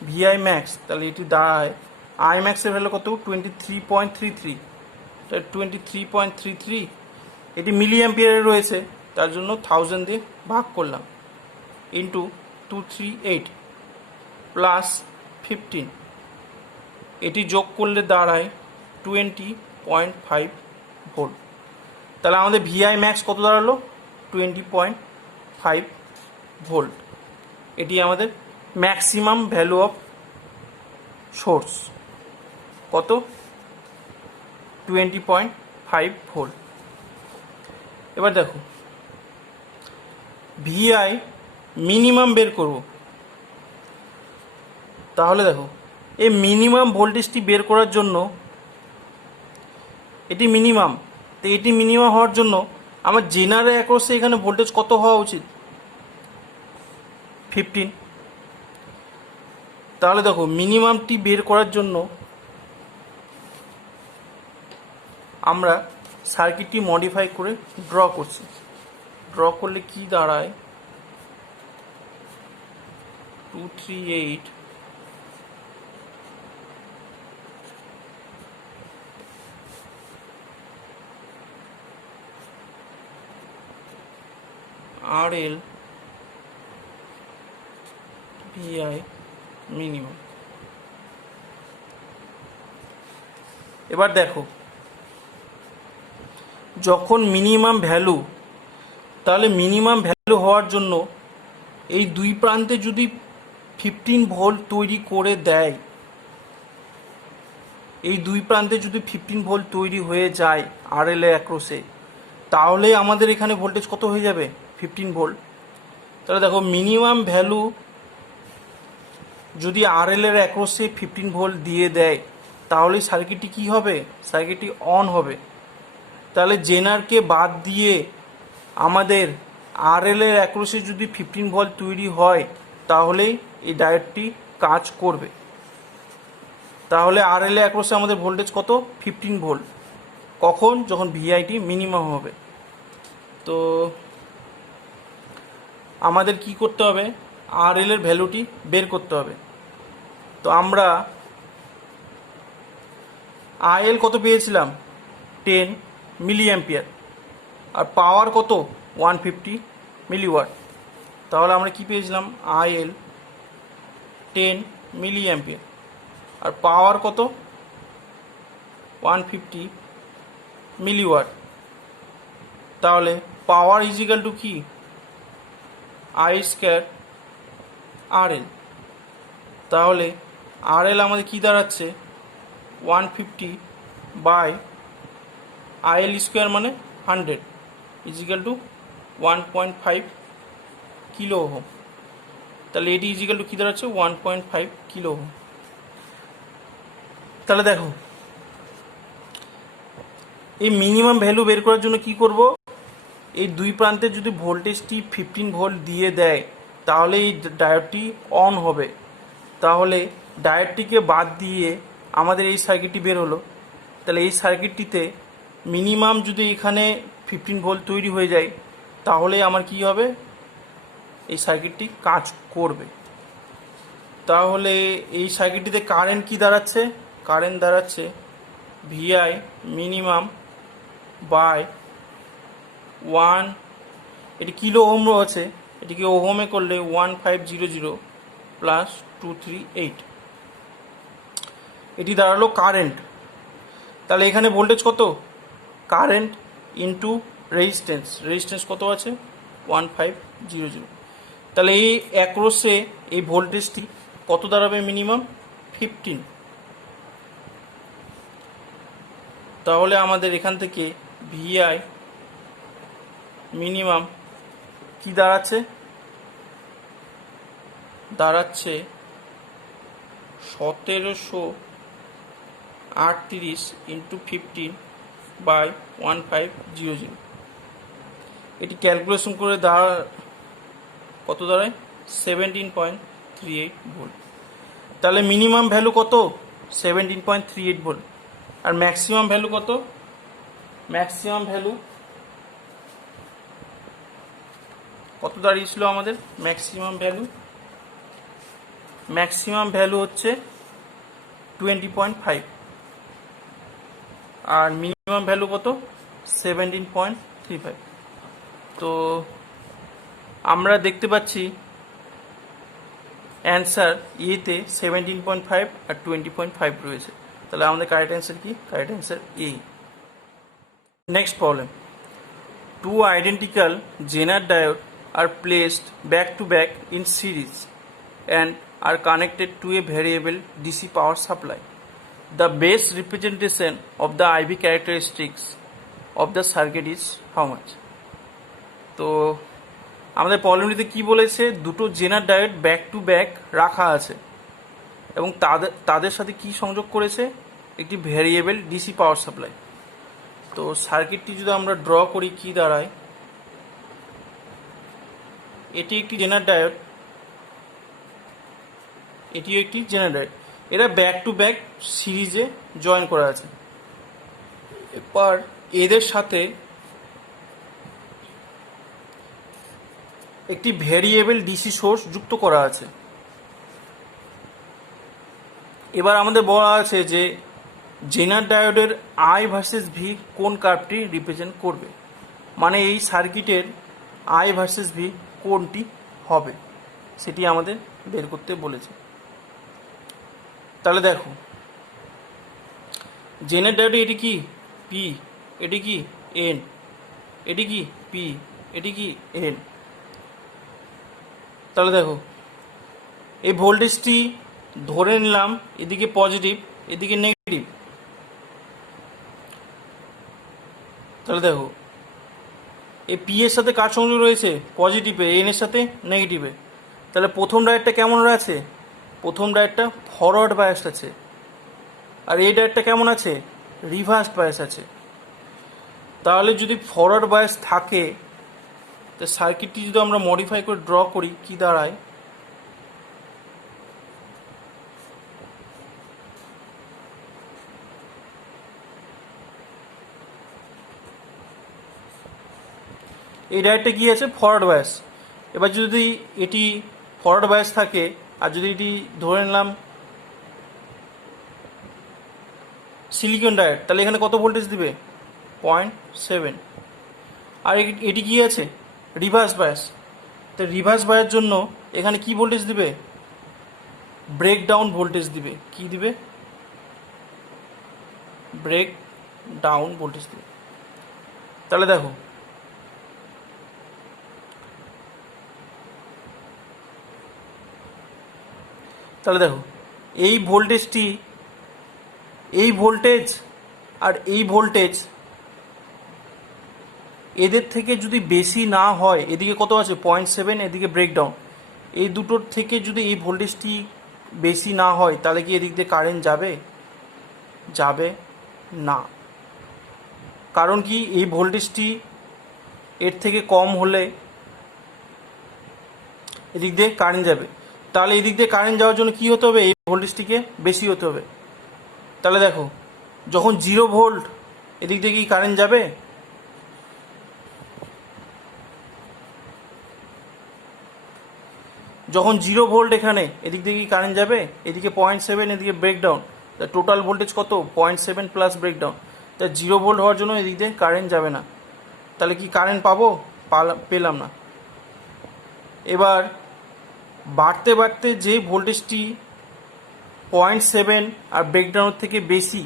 ভিআই ম্যাক্স, তাহলে এটি দাঁড়ায় আই ম্যাক্সের ভ্যালু কত 23.33। 23.33 এটি মিলি অ্যাম্পিয়ারে রয়েছে, তার জন্য 1000 দিয়ে ভাগ করলাম ইন্টু 238 প্লাস 15, এটি যোগ করলে দাঁড়ায় 20.5 ভোল্ট। তাহলে আমাদের ভিআই ম্যাক্স কত দাঁড়ালো 20.5 ভোল্ট। এটি আমাদের ম্যাক্সিমাম ভ্যালু অফ সোর্স কত 20.5 ভোল্ট। এবার দেখো ভিআই মিনিমাম বের করব। তাহলে দেখো এই মিনিমাম ভোল্টেজটি বের করার জন্য, এটি মিনিমাম, তো এটি মিনিমাম হওয়ার জন্য আমার জেনারেল অ্যাক্রসে এখানে ভোল্টেজ কত হওয়া উচিত 15। তাহলে দেখো মিনিমামটি বের করার জন্য আমরা সার্কিটটি মডিফাই করে ড্র করছি। ড্র করলে কি দাঁড়ায় 238 4 RL VI মিনিমাম। এবার দেখো, যখন মিনিমাম ভ্যালু, তাহলে মিনিমাম ভ্যালু হওয়ার জন্য এই দুই প্রান্তে যদি 15 ভোল্ট তৈরি করে দেয়, এই দুই প্রান্তে যদি 15 ভোল্ট তৈরি হয়ে যায় RL এর অ্যাক্রসে, তাহলে আমাদের এখানে ভোল্টেজ কত হয়ে যাবে? 15 ভোল্ট। তাহলে দেখো, মিনিমাম ভ্যালু যদি RL এর অ্যাক্রসে 15 ভোল্ট দিয়ে দেয়, তাহলে সার্কিটটি কি হবে? সার্কিটটি অন হবে। তাহলে জেনারকে বাদ দিয়ে আমাদের RL এর অ্যাক্রসে যদি 15 ভোল্ট তৈরি হয়, তাহলেই এই ডায়োডটি কাজ করবে। তাহলে RL এর অ্যাক্রসে আমাদের ভোল্টেজ কত? 15 ভোল্ট। কখন? যখন ভিআইটি মিনিমাম হবে। তো আমাদের কি করতে হবে? RL এর ভ্যালুটি বের করতে হবে। তো আমরা IL কত পেয়েছিলাম? 10 মিলি অ্যাম্পিয়ার। আর পাওয়ার কত? 150 মিলিওয়াট। তাহলে আমরা কি পেয়েছিলাম? IL 10 মিলি অ্যাম্পিয়ার আর পাওয়ার কত? 150 মিলিওয়াট। তাহলে পাওয়ার ইজিক্যাল টু কি? I square RL। তাহলে RL আমাদের কি দাঁড়াচ্ছে? 150 বাই IL স্কোয়ার মানে 100 ইজিক্যাল টু 1.5 কিলো ওহম। তাহলে এটি ইজিক্যাল টু কী দাঁড়াচ্ছে? 1.5 কিলো ওহম। তাহলে দেখো, এই মিনিমাম ভ্যালু বের করার জন্য কি করব? এই দুই প্রান্তে যদি ভোল্টেজটি 15 ভোল্ট দিয়ে দেয়, তাহলে এই ডায়োডটি অন হবে। তাহলে ডায়োডটিকে বাদ দিয়ে আমাদের এই সার্কিটটি বের হলো। তাহলে এই সার্কিটটিতে মিনিমাম যদি এখানে 15 ভোল্ট তৈরি হয়ে যায়, তাহলে আমার কি হবে? এই সার্কিটটি কাজ করবে। তাহলে এই সার্কিটটিতে কারেন্ট কি দাঁড়াচ্ছে? কারেন্ট দাঁড়াচ্ছে VI মিনিমাম বাই 1, এটি কিলো ওহম আছে, এটিকে ওহমে করলে 1500 প্লাস 238, এটি দাঁড়ালো কারেন্ট। তাহলে এখানে ভোল্টেজ কত? কারেন্ট ইন্টু রেজিস্ট্যান্স, রেজিস্ট্যান্স কত আছে? 1500। তাহলে এই অ্যাক্রসে এই ভোল্টেজটি কত দাঁড়াবে? মিনিমাম 15। তাহলে আমাদের এখান থেকে VI মিনিমাম কি দাঁড়াচ্ছে? দাঁড়াচ্ছে 1738 ইন্টু 15 বাই 1500। এটি ক্যালকুলেশন করে কত দাঁড়ায়? 17.38 ভোল্ট। তাহলে মিনিমাম ভ্যালু কত? 17.38 ভোল্ট। আর ম্যাক্সিমাম ভ্যালু কত? ম্যাক্সিমাম ভ্যালু কত দাঁড়িয়েছিল আমাদের? ম্যাক্সিমাম ভ্যালু হচ্ছে 20.5 আর মিনিমাম ভ্যালু কত? 17.35। তো আমরা দেখতে পাচ্ছি অ্যান্সার এতে 17.5 আর 20.5 রয়েছে। তাহলে আমাদের কারেক্ট অ্যান্সার কি? Correct answer A. Next problem, two identical Zener diode are placed back to back in series and are connected to a variable DC power supply. The base representation of the IV characteristics of the circuit is how much? তো আমাদের প্রবলেমটিতে কি বলেছে? দুটো Zener diode back to back রাখা আছে এবং তাদের সাথে কি সংযোগ করেছে? একটি ভ্যারিয়েবল ডিসি পাওয়ার সাপ্লাই। তো সার্কিটটি যদি আমরা ড্র করি, কি দাঁড়ায়? এটি একটি Zener ডায়োড, এটিও একটি Zener ডায়োড। এরা ব্যাক টু ব্যাক সিরিজে জয়েন করা আছে। এবার এদের সাথে একটি ভ্যারিয়েবল ডিসি সোর্স যুক্ত করা আছে। এবার আমাদের বলা আছে যে Zener ডায়োডের I ভার্সেস V কোন কার্ভটি রিপ্রেজেন্ট করবে। মানে এই সার্কিটের আই ভার্সেস ভি কোনটি হবে সেটি আমাদের বের করতে বলেছে। তাহলে দেখো, জেনের ডায়োডে এটি কি পি, এটি কি এন, এটি কি পি, এটি কি এন। তাহলে দেখো, এই ভোল্টেজটি ধরে নিলাম এদিকে পজিটিভ, এদিকে নেগেটিভ। তাহলে দেখো, এই পি এর সাথে কার সংযোগ রয়েছে? পজিটিভে, এন এর সাথে নেগেটিভে। তাহলে প্রথম ডায়োডটা কেমন আছে? প্রথম ডায়োডটা ফরওয়ার্ড বায়াস আছে, আর এই ডায়োডটা কেমন আছে? রিভার্সড বায়াস আছে। তাহলে যদি ফরওয়ার্ড বায়াস থাকে, তো সার্কিটটি যদি আমরা মডিফাই করে ড্র করি, কি দাঁড়ায়? এই ডায়োডটা কি আছে? Forward bias. এবার যদি এটি ফরওয়ার্ড বায়াস থাকে, আর যদি এটি ধরে নিলাম সিলিকন ডায়োড, তাহলে এখানে কত ভোল্টেজ দিবে? 0.7। আর এটি কি আছে? Reverse bias. তো রিভার্স বায়াসের জন্য এখানে কি ভোল্টেজ দিবে? ব্রেক ডাউন ভোল্টেজ দিবে। কি দিবে? ব্রেক ডাউন ভোল্টেজ দিবে। তাহলে দেখো, এই ভোল্টেজটি, এই ভোল্টেজ আর এই ভোল্টেজ এদের থেকে যদি বেশি না হয়, এদিকে কত আছে? 0.7, এদিকে ব্রেকডাউন, এই দুটোর থেকে যদি এই ভোল্টেজটি বেশি না হয়, তাহলে কি এদিক দিয়ে কারেন্ট যাবে? যাবে না। কারণ কি? এই ভোল্টেজটি এর থেকে কম হলে এদিক দিয়ে কারেন্ট যাবে। তাহলে এদিক দিয়ে কারেন্ট যাওয়ার জন্য কি হতে হবে? এই ভোল্টেজটিকে বেশি হতে হবে। তাহলে দেখো, যখন 0 ভোল্ট, এদিক দিয়ে কি কারেন্ট যাবে? যখন 0 ভোল্ট এখানে, এদিক দিয়ে কি কারেন্ট যাবে? এদিকে 0.7, এদিকে ব্রেকডাউন, তা টোটাল ভোল্টেজ কত? 0.7 প্লাস ব্রেকডাউন। তা 0 ভোল্ট হওয়ার জন্য এদিক দিয়ে কারেন্ট যাবে না। তাহলে কি কারেন্ট পাবো? পেলাম না। এবার বাড়তে বাড়তে যে ভোল্টেজটি 0.7 আর ব্রেকডাউনের থেকে বেশি,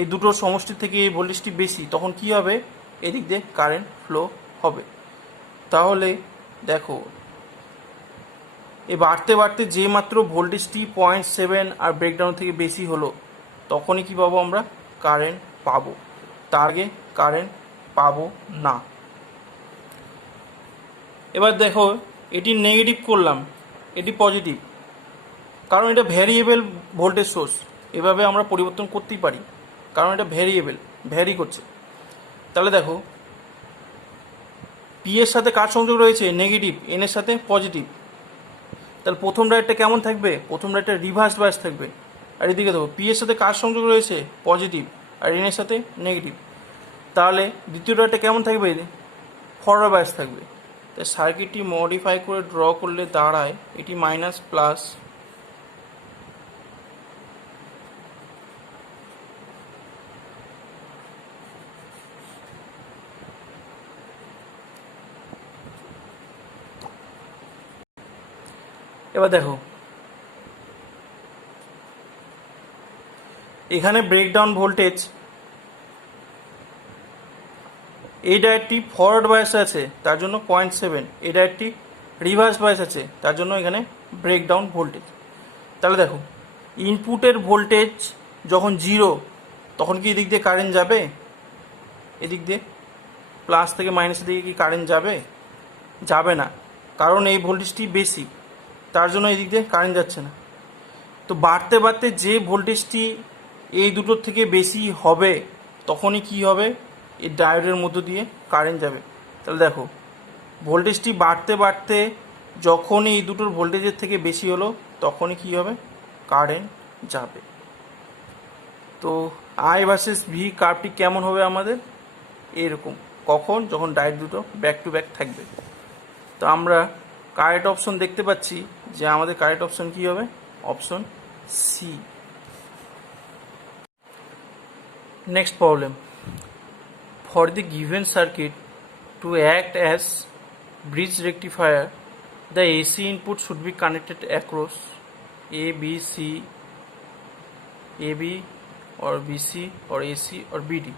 এই দুটোর সমষ্টি থেকে এই ভোল্টেজটি বেশি, তখন কি হবে? এদিক দিয়ে কারেন্ট ফ্লো হবে। তাহলে দেখো, এই বাড়তে বাড়তে যে মাত্র ভোল্টেজটি 0.7 আর ব্রেকডাউন থেকে বেশি হলো, তখনই কি পাবো? আমরা কারেন্ট পাবো। তার আগে কারেন্ট পাবো না। এবার দেখো, এটি নেগেটিভ করলাম, এটি পজিটিভ, কারণ এটা ভ্যারিয়েবল ভোল্টেজ সোর্স, এভাবে আমরা পরিবর্তন করতেই পারি, কারণ এটা ভ্যারিয়েবল, ভ্যারি করছে। তাহলে দেখো, পি এর সাথে কার সংযোগ রয়েছে? নেগেটিভ, এন এর সাথে পজিটিভ। তাহলে প্রথম ডায়োডটা কেমন থাকবে? প্রথম ডায়োডটা রিভার্স বায়াস থাকবে। আর এদিকে দেখো, পি এর সাথে কার সংযোগ রয়েছে? পজিটিভ, আর এন এর সাথে নেগেটিভ। তাহলে দ্বিতীয় ডায়োডটা কেমন থাকবে? ফরওয়ার্ড বায়াস থাকবে। তাই সার্কিটটি মডিফাই করে ড্র করলে দাঁড়ায় এটি মাইনাস প্লাস, এবার দেখো, এখানে ব্রেকডাউন ভোল্টেজ, এই ডায়োডটি ফরওয়ার্ড বায়াস আছে, তার জন্য 0.7, এই ডায়োডটি রিভার্স বায়াস আছে, তার জন্য এখানে ব্রেকডাউন ভোল্টেজ। তাহলে দেখো, ইনপুটের ভোল্টেজ যখন 0, তখন কি এদিক দিয়ে কারেন্ট যাবে? এদিক দিয়ে প্লাস থেকে মাইনাসের দিকে কি কারেন্ট যাবে? যাবে না, কারণ এই ভোল্টেজটি বেশি, তার জন্য এদিক দিয়ে কারেন্ট যাচ্ছে না। তো বাড়তে বাড়তে যে ভোল্টেজটি এই দুটোর থেকে বেশি হবে, তখনই কি হবে? এই ডায়োডের মধ্য দিয়ে কারেন্ট যাবে। তাহলে দেখো, ভোল্টেজটি বাড়তে বাড়তে যখনই এই দুটোর ভোল্টেজের থেকে বেশি হলো, তখনই কি হবে? কারেন্ট যাবে। তো আই ভার্সেস ভি কার্ভটি কেমন হবে আমাদের? এরকম। কখন? যখন ডায়োড দুটো ব্যাক টু ব্যাক থাকবে। তো আমরা কারেক্ট অপশন দেখতে পাচ্ছি যে আমাদের কারেক্ট অপশন কি হবে? Option C. Next problem, for the given circuit To act as bridge rectifier, the AC input should be connected across A, B, C, AB or BC or AC or BD,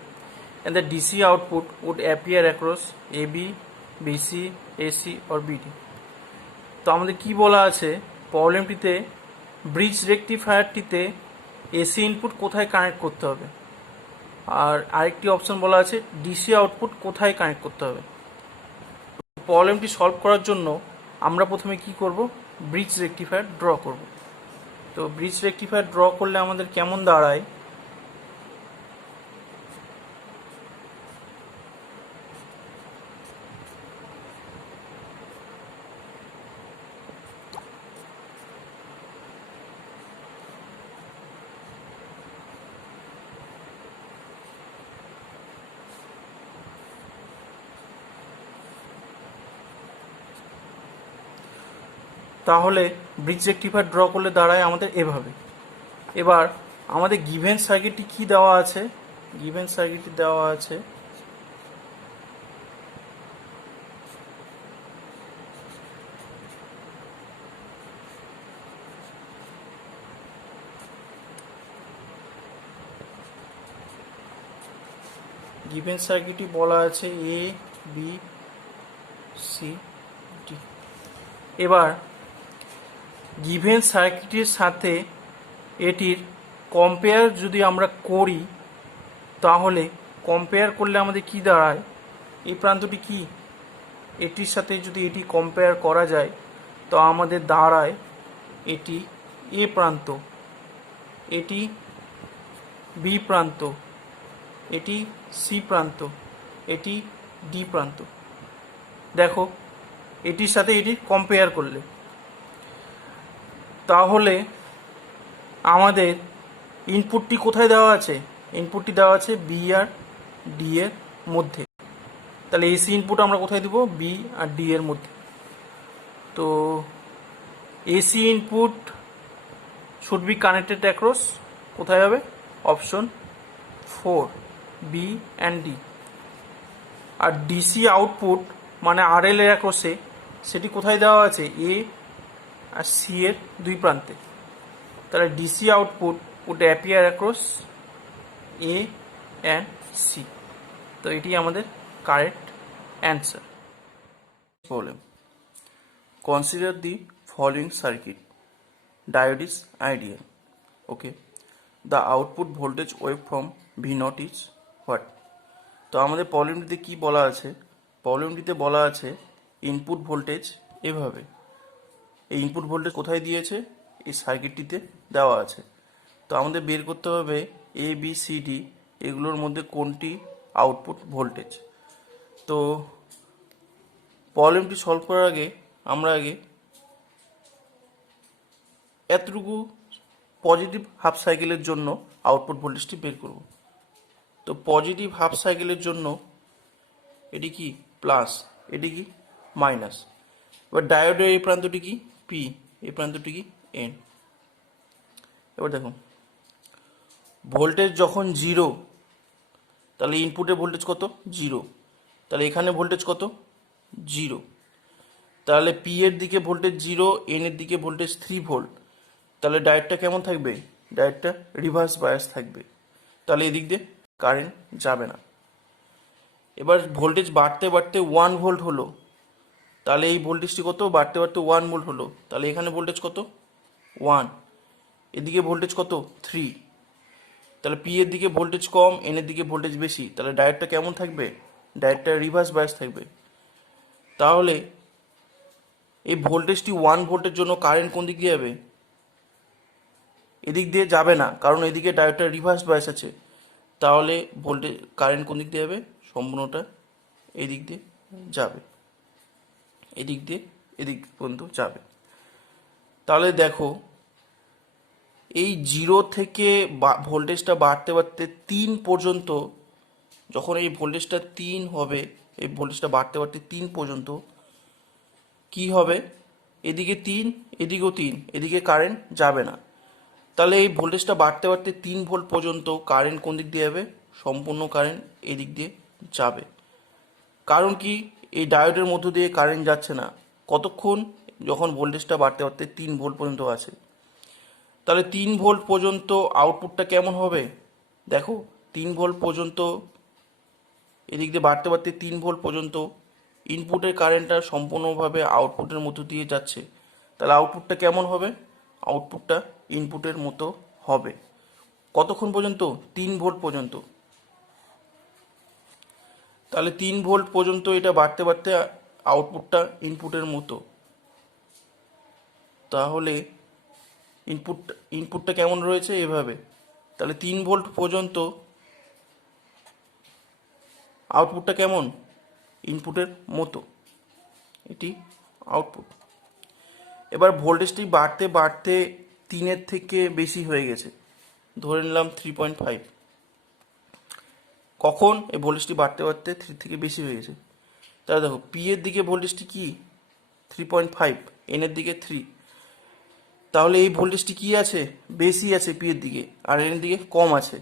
and the DC output would appear across AB, BC, AC or BD. তো আমাদের কি বলা আছে, প্রবলেমটিতে bridge রেকটিফায়ারটিতে AC input কোথায় connect করতে হবে, আর আরেকটি option বলা আছে ডিসি আউটপুট কোথায় কানেক্ট করতে হবে। প্রবলেমটি সলভ করার জন্য আমরা প্রথমে কি করব, ব্রিজ রেকটিফায়ার ড্র করব। তো ব্রিজ রেকটিফায়ার ড্র করলে আমাদের কেমন দাঁড়ায়, তাহলে ব্রিজ রেকটিফায়ার ড্র করলে দাঁড়ায় আমাদের এভাবে। এবার আমাদের গিভেন সার্কিটটি কি দেওয়া আছে, গিভেন সার্কিটটি দেওয়া আছে গিভেন সার্কিটটি বলা আছে এ বি সি ডি। এবার গিভেন সার্কিটের সাথে এটির কম্পেয়ার যদি আমরা করি, তাহলে কম্পেয়ার করলে আমাদের কি দাঁড়ায়, এই প্রান্তটি কি, এটির সাথে যদি এটি কম্পেয়ার করা যায় তো আমাদের দাঁড়ায় এটি এ প্রান্ত, এটি বি প্রান্ত, এটি সি প্রান্ত, এটি ডি প্রান্ত। দেখো এটির সাথে এটি কম্পেয়ার করলে তাহলে আমাদের ইনপুটটি কোথায় দেওয়া আছে, ইনপুটটি দেওয়া আছে বি আর ডি এর মধ্যে। তাহলে এসি ইনপুট আমরা কোথায় দিব, বি আর ডি এর মধ্যে। তো AC input should be connected across, কোথায় হবে, অপশন 4 বি অ্যান্ড ডি। আর ডিসি আউটপুট মানে আর এল এর অ্যাক্রসে সেটি কোথায় দেওয়া আছে, এ আর সি এর দুই প্রান্তে। তাহলে DC output would appear across A and C. তো এটি আমাদের correct answer. Problem, consider the following circuit, diode is ideal, okay, the output voltage wave from V naught is what. তো আমাদের প্রবলেমটিতে কি বলা আছে, প্রবলেমটিতে বলা আছে ইনপুট ভোল্টেজ এভাবে, এই ইনপুট ভোল্টেজ কোথায় দিয়েছে, এই সার্কিটটিতে দেওয়া আছে। তো আমাদের বের করতে হবে এ বি সি ডি এগুলোর মধ্যে কোনটি আউটপুট ভোল্টেজ। তো প্রবলেমটি সলভ করার আগে আমরা আগে এতটুকু পজিটিভ হাফ সাইকেলের জন্য আউটপুট ভোল্টেজটি বের করব। তো পজিটিভ হাফ সাইকেলের জন্য এটি কি প্লাস, এটি কি মাইনাস। এবার ডায়োডের এই প্রান্তটি কি পি, এই প্রান্তটি কি এন। এবার দেখো ভোল্টেজ যখন 0 তাহলে ইনপুটে ভোল্টেজ কত, 0, তাহলে এখানে ভোল্টেজ কত, 0, তাহলে পি এর দিকে ভোল্টেজ 0, এন এর দিকে ভোল্টেজ 3 ভোল্ট। তাহলে ডায়োডটা কেমন থাকবে, ডায়োডটা রিভার্স বায়াস থাকবে, তাহলে এদিক দিয়ে কারেন্ট যাবে না। এবার ভোল্টেজ বাড়তে বাড়তে 1 ভোল্ট হলো, তাহলে এই ভোল্টেজটি কত, বাড়তে বাড়তে 1 ভোল্ট হলো, তাহলে এখানে ভোল্টেজ কত, 1, এদিকে ভোল্টেজ কত, 3, তাহলে পি এর দিকে ভোল্টেজ কম, এন এর দিকে ভোল্টেজ বেশি, তাহলে ডায়োডটা কেমন থাকবে, ডায়োডটা রিভার্স বায়াস থাকবে। তাহলে এই ভোল্টেজটি 1 ভোল্টের জন্য কারেন্ট কোন দিক দিয়ে যাবে, এদিক দিয়ে যাবে না, কারণ এদিকে ডায়োডটা রিভার্স বায়াস আছে। তাহলে ভোল্টেজ কারেন্ট কোন দিক দিয়ে যাবে, সম্পূর্ণটা এদিক দিয়ে যাবে, এদিক দিয়ে এদিক পর্যন্ত যাবে। তাহলে দেখো এই 0 থেকে ভোল্টেজটা বাড়তে বাড়তে 3 পর্যন্ত, যখন এই ভোল্টেজটা 3 হবে, এই ভোল্টেজটা বাড়তে বাড়তে 3 পর্যন্ত কি হবে, এদিকে 3 এদিকেও 3, এদিকে কারেন্ট যাবে না। তাহলে এই ভোল্টেজটা বাড়তে বাড়তে 3 ভোল্ট পর্যন্ত কারেন্ট কোন দিক দিয়ে যাবে, সম্পূর্ণ কারেন্ট এদিক দিয়ে যাবে। কারণ কি এই ডায়োডের মধ্য দিয়ে কারেন্ট যাচ্ছে না কতক্ষণ, যখন ভোল্টেজটা বাড়তে বাড়তে 3 ভোল্ট পর্যন্ত আছে। তাহলে 3 ভোল্ট পর্যন্ত আউটপুটটা কেমন হবে? দেখো 3 ভোল্ট পর্যন্ত এদিক দিয়ে বাড়তে বাড়তে 3 ভোল্ট পর্যন্ত ইনপুটের কারেন্টটা সম্পূর্ণভাবে আউটপুটের মধ্য দিয়ে যাচ্ছে। তাহলে আউটপুটটা কেমন হবে? আউটপুটটা ইনপুটের মতো হবে। কতক্ষণ পর্যন্ত? 3 ভোল্ট পর্যন্ত। তাহলে 3 ভোল্ট পর্যন্ত এটা বাড়তে বাড়তে আউটপুটটা ইনপুটের মতো। তাহলে ইনপুটটা কেমন রয়েছে? এভাবে। তাহলে 3 ভোল্ট পর্যন্ত আউটপুটটা কেমন? ইনপুটের মতো। এটি আউটপুট। এবার ভোল্টেজটি বাড়তে বাড়তে 3-এর থেকে বেশি হয়ে গেছে, ধরে নিলাম 3.5। কখন এই ভোল্টেজটি বাড়তে বাড়তে 3 থেকে বেশি হয়ে গেছে? তাহলে দেখো পি এর দিকে ভোল্টেজটি কি 3.5, এন এর দিকে 3। তাহলে এই ভোল্টেজটি কি আছে? বেশি আছে পি এর দিকে, আর এন এর দিকে কম আছে।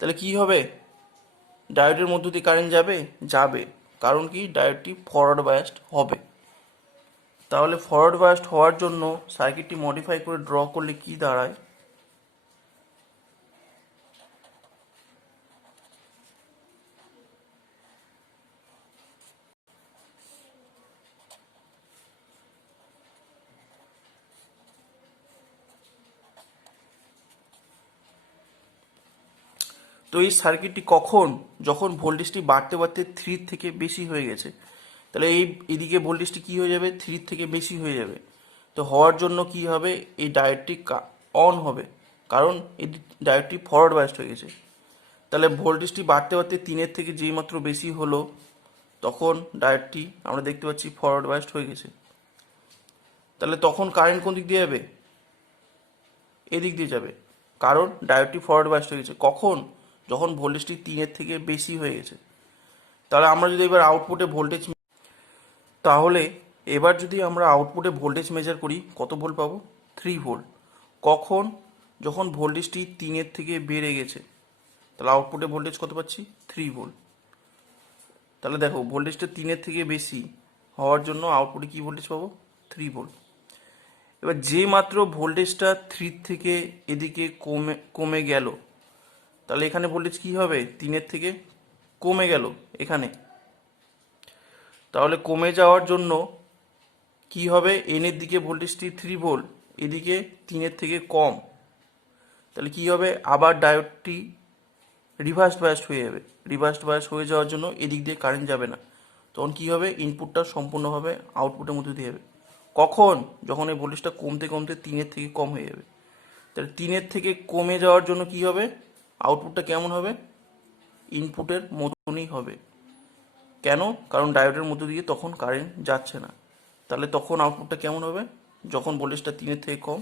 তাহলে কি হবে? ডায়োডের মধ্য দিয়ে কারেন্ট যাবে? যাবে। কারণ কি ডায়োডটি ফরওয়ার্ড বায়াসড হবে। তাহলে ফরওয়ার্ড বায়াসড হওয়ার জন্য সার্কিটটি মডিফাই করে ড্র করলে কি দাঁড়ায়? তো এই সার্কিটটি কখন? যখন ভোল্টেজটি বাড়তে বাড়তে 3 থেকে বেশি হয়ে গেছে। তাহলে এদিকে ভোল্টেজটি কি হয়ে যাবে? 3 থেকে বেশি হয়ে যাবে। তো হওয়ার জন্য কি হবে? এই ডায়োডটি অন হবে, কারণ এই ডায়োডটি ফরওয়ার্ড বায়াসড হয়ে গেছে। তাহলে ভোল্টেজটি বাড়তে বাড়তে 3-এর থেকে যেই মাত্র বেশি হলো, তখন ডায়োডটি আমরা দেখতে পাচ্ছি ফরওয়ার্ড বায়াসড হয়ে গেছে। তাহলে তখন কারেন্ট কোন দিক দিয়ে যাবে? এদিক দিয়ে যাবে, কারণ ডায়োডটি ফরওয়ার্ড বায়াসড হয়ে গেছে। কখন? যখন ভোল্টেজটি 3-এর থেকে বেশি হয়ে গেছে। তাহলে আমরা যদি এবার আউটপুটে ভোল্টেজ মেজার করি, কত ভোল্ট পাবো? 3 ভোল্ট। কখন? যখন ভোল্টেজটি 3-এর থেকে বেড়ে গেছে। তাহলে আউটপুটে ভোল্টেজ কত পাচ্ছি? 3 ভোল্ট। তাহলে দেখো ভোল্টেজটা 3-এর থেকে বেশি হওয়ার জন্য আউটপুটে কি ভোল্টেজ পাবো? 3 ভোল্ট। এবার যে মাত্র ভোল্টেজটা 3 থেকে এদিকে কমে গেল, তাহলে এখানে ভোল্টেজ কি হবে? 3-এর থেকে কমে গেল এখানে। তাহলে কমে যাওয়ার জন্য কি হবে? এন এর দিকে ভোল্টেজটি 3 ভোল্ট, এদিকে 3-এর থেকে কম। তাহলে কি হবে? আবার ডায়োডটি রিভার্স বায়াসড হয়ে যাবে। রিভার্স বায়াস হয়ে যাওয়ার জন্য এদিক দিয়ে কারেন্ট যাবে না। তখন কি হবে? ইনপুটটা সম্পূর্ণভাবে আউটপুটের মধ্যে দিয়ে যাবে। কখন? যখন এই ভোল্টেজটা কমতে কমতে 3-এর থেকে কম হয়ে যাবে। তাহলে 3-এর থেকে কমে যাওয়ার জন্য কি হবে? আউটপুটটা কেমন হবে? ইনপুটের মতনই হবে। কেন? কারণ ডায়োডের মধ্য দিয়ে তখন কারেন্ট যাচ্ছে না। তাহলে তখন আউটপুটটা কেমন হবে? যখন ভোল্টেজটা 3-এর থেকে কম,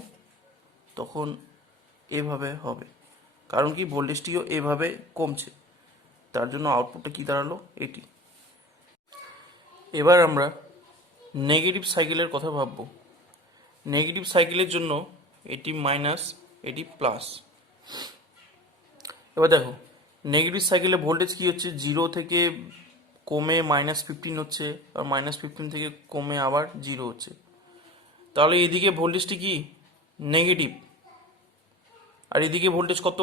তখন এভাবে হবে। কারণ কি ভোল্টেজটিও এভাবে কমছে, তার জন্য আউটপুটটা কি দাঁড়ালো? এটি। এবার আমরা নেগেটিভ সাইকেলের কথা ভাববো। নেগেটিভ সাইকেলের জন্য এটি মাইনাস, এটি প্লাস। এবার দেখো নেগেটিভ সাইকেলে ভোল্টেজ কি হচ্ছে? 0 থেকে কমে -15 হচ্ছে, আর -15 থেকে কমে আবার 0 হচ্ছে। তাহলে এদিকে ভোল্টেজটি কি? নেগেটিভ। আর এদিকে ভোল্টেজ কত?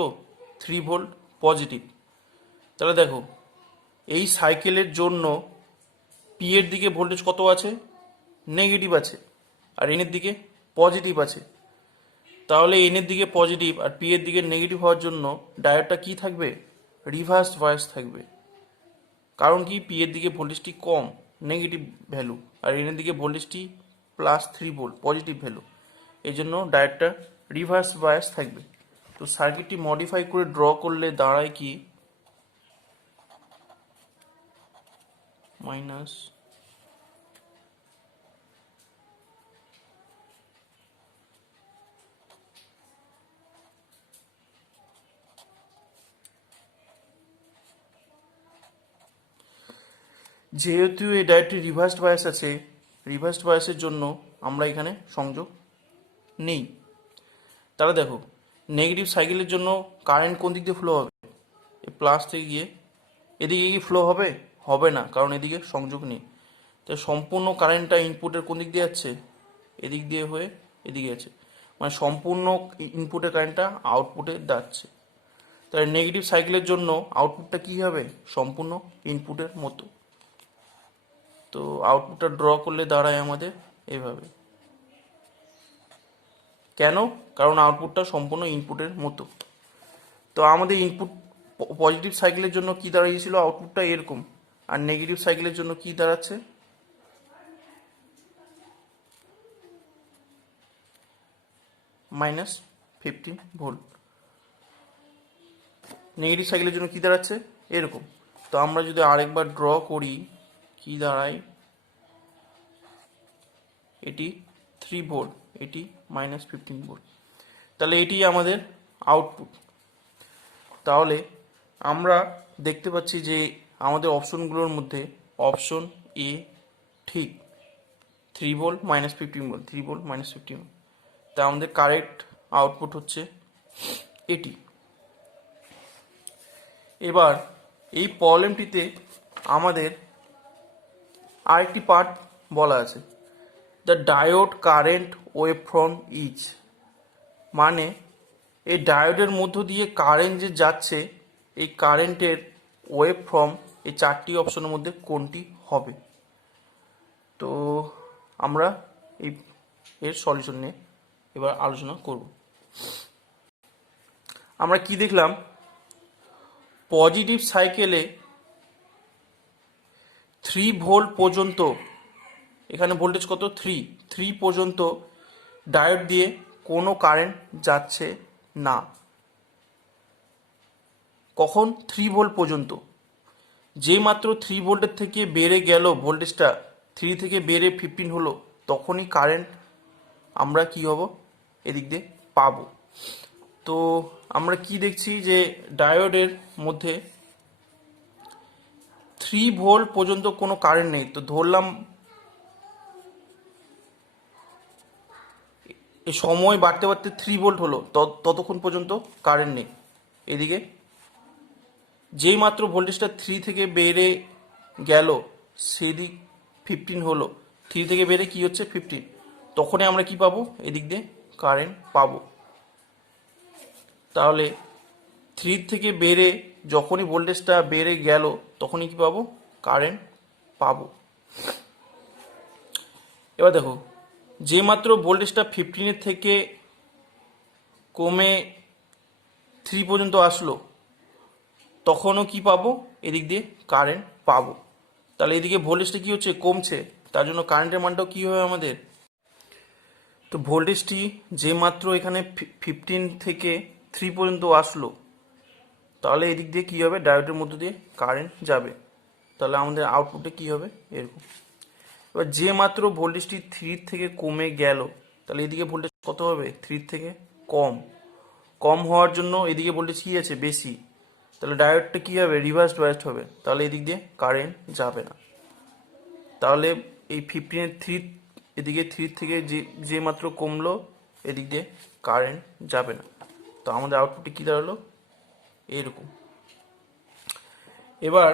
3 ভোল্ট পজিটিভ। তাহলে দেখো এই সাইকেলের জন্য পি এর দিকে ভোল্টেজ কত আছে? নেগেটিভ আছে, আর এন এর দিকে পজিটিভ আছে। তাহলে এন এর দিকে পজিটিভ আর পি এর দিকে নেগেটিভ হওয়ার জন্য ডায়োডটা কি থাকবে? রিভার্স বায়াস থাকবে। কারণ কি পি এর দিকে ভোল্টেজটি কম, নেগেটিভ ভ্যালু, আর এন এর দিকে ভোল্টেজটি +3 ভোল্ট পজিটিভ ভ্যালু। এই জন্য ডায়োডটা রিভার্স বায়াস থাকবে। তো সার্কিটটি মডিফাই করে ড্র করলে দাঁড়ায় কি? মাইনাস যেহেতু এই ডায়োডটি রিভার্সড বায়াস আছে, রিভার্সড বায়াসের জন্য আমরা এখানে সংযোগ নেই। তাহলে দেখো নেগেটিভ সাইকেলের জন্য কারেন্ট কোন দিক দিয়ে ফ্লো হবে? এই প্লাস থেকে গিয়ে এদিকে কি ফ্লো হবে? হবে না, কারণ এদিকে সংযোগ নেই। তাই সম্পূর্ণ কারেন্টটা ইনপুটের কোন দিক দিয়ে যাচ্ছে, এদিক দিয়ে হয়ে এদিকে আছে, মানে সম্পূর্ণ ইনপুটের কারেন্টটা আউটপুটে যাচ্ছে। তাহলে নেগেটিভ সাইকেলের জন্য আউটপুটটা কী হবে, সম্পূর্ণ ইনপুটের মতো। তো আউটপুটটা ড্র করলে দাঁড়ায় আমাদের এভাবে। কেন? কারণ আউটপুটটা সম্পূর্ণ ইনপুটের মতো। তো আমাদের ইনপুট পজিটিভ সাইকেলের জন্য কি দাঁড়িয়েছিল, আউটপুটটা এরকম, আর নেগেটিভ সাইকেলের জন্য কি দাঁড়াচ্ছে, -15 ভোল্ট। নেগেটিভ সাইকেলের জন্য কি দাঁড়াচ্ছে এরকম। তো আমরা যদি আরেকবার ড্র করি, কি দাঁড়ায়, এটি 3 ভোল্ট, এটি -15 ভোল্ট। তাহলে এটি আমাদের আউটপুট। তাহলে আমরা দেখতে পাচ্ছি যে আমাদের অপশনগুলোর মধ্যে অপশন এ ঠিক, 3 ভোল্ট -15 ভোল্ট, 3 ভোল্ট -15 ভোল্ট। তা আমাদের কারেক্ট আউটপুট হচ্ছে এটি। এবার এই প্রবলেমটিতে আমাদের আরেকটি পার্ট বলা আছে, the diode current wave from each, মানে এই ডায়োডের মধ্য দিয়ে কারেন্ট যে যাচ্ছে, এই কারেন্টের ওয়েভ ফ্রম এই চারটি অপশনের মধ্যে কোনটি হবে। তো আমরা এর সলিউশন নিয়ে এবার আলোচনা করব। আমরা কি দেখলাম, পজিটিভ সাইকেলে 3 ভোল্ট পর্যন্ত, এখানে ভোল্টেজ কত, 3 পর্যন্ত ডায়োড দিয়ে কোনো কারেন্ট যাচ্ছে না। কখন? 3 ভোল্ট পর্যন্ত। যে মাত্র 3 ভোল্টের থেকে বেড়ে গেল, ভোল্টেজটা 3 থেকে বেড়ে 15 হলো, তখনই কারেন্ট আমরা কি হব, এদিক দিয়ে পাবো। তো আমরা কি দেখছি যে ডায়োডের মধ্যে 3 ভোল্ট পর্যন্ত কোনো কারেন্ট নেই। তো ধরলাম এই সময় বাড়তে বাড়তে 3 ভোল্ট হলো, ততক্ষণ পর্যন্ত কারেন্ট নেই। এদিকে যেই মাত্র ভোল্টেজটা 3 থেকে বেড়ে গেল, সেদিক 15 হলো, 3 থেকে বেড়ে কি হচ্ছে 15, তখনই আমরা কি পাবো, এদিক দিয়ে কারেন্ট পাবো। তাহলে 3 থেকে বেড়ে যখনই ভোল্টেজটা বেড়ে গেল, তখনই কি পাবো, কারেন্ট পাবো। এবার দেখো, যে মাত্র ভোল্টেজটা 15 থেকে কমে 3 পর্যন্ত আসলো, তখনও কি পাবো, এদিক দিয়ে কারেন্ট পাবো। তাহলে এদিকে ভোল্টেজটা কি হচ্ছে, কমছে, তার জন্য কারেন্টের মানটাও কি হবে আমাদের। তো ভোল্টেজটি যে মাত্র এখানে 15 থেকে 3 পর্যন্ত আসলো, তাহলে এদিক দিয়ে কি হবে, ডায়োডের মধ্য দিয়ে কারেন্ট যাবে। তাহলে আমাদের আউটপুটে কি হবে, এরকম। এবার যে মাত্র ভোল্টেজটি 3 থেকে কমে গেল, তাহলে এদিকে ভোল্টেজ কত হবে, 3 থেকে কম হওয়ার জন্য এদিকে ভোল্টেজ কি আছে, বেশি। তাহলে ডায়োডটা কি হবে, রিভার্স বায়াসড হবে, তাহলে এদিক দিয়ে কারেন্ট যাবে না। তাহলে এই 15 এদিকে 3 থেকে যে মাত্র কমলো, এদিক দিয়ে কারেন্ট যাবে না। তো আমাদের আউটপুটে কি দাঁড়ালো, এরকম। এবার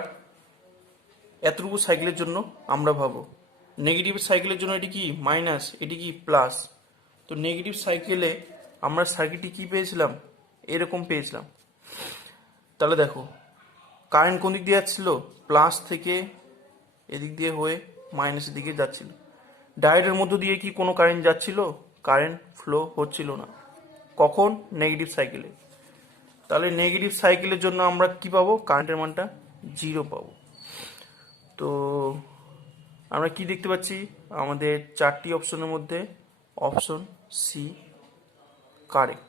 এতটুকু সাইকেলের জন্য আমরা ভাবো, নেগেটিভ সাইকেলের জন্য এটি কি মাইনাস, এটি কি প্লাস। তো নেগেটিভ সাইকেলে আমরা সার্কিটটি কি পেয়েছিলাম, এরকম পেয়েছিলাম। তাহলে দেখো, কারেন্ট কোন দিক দিয়ে যাচ্ছিল, প্লাস থেকে এদিক দিয়ে হয়ে মাইনাসের দিকে যাচ্ছিল। ডায়োডের মধ্য দিয়ে কি কোনো কারেন্ট যাচ্ছিল, কারেন্ট ফ্লো হচ্ছিল না। কখন, নেগেটিভ সাইকেলে। তাহলে নেগেটিভ সাইকেলের জন্য আমরা কি পাবো, কারেন্টের মানটা 0 পাবো। তো আমরা কি দেখতে পাচ্ছি, আমাদের চারটি অপশনের মধ্যে অপশন সি কারেক্ট।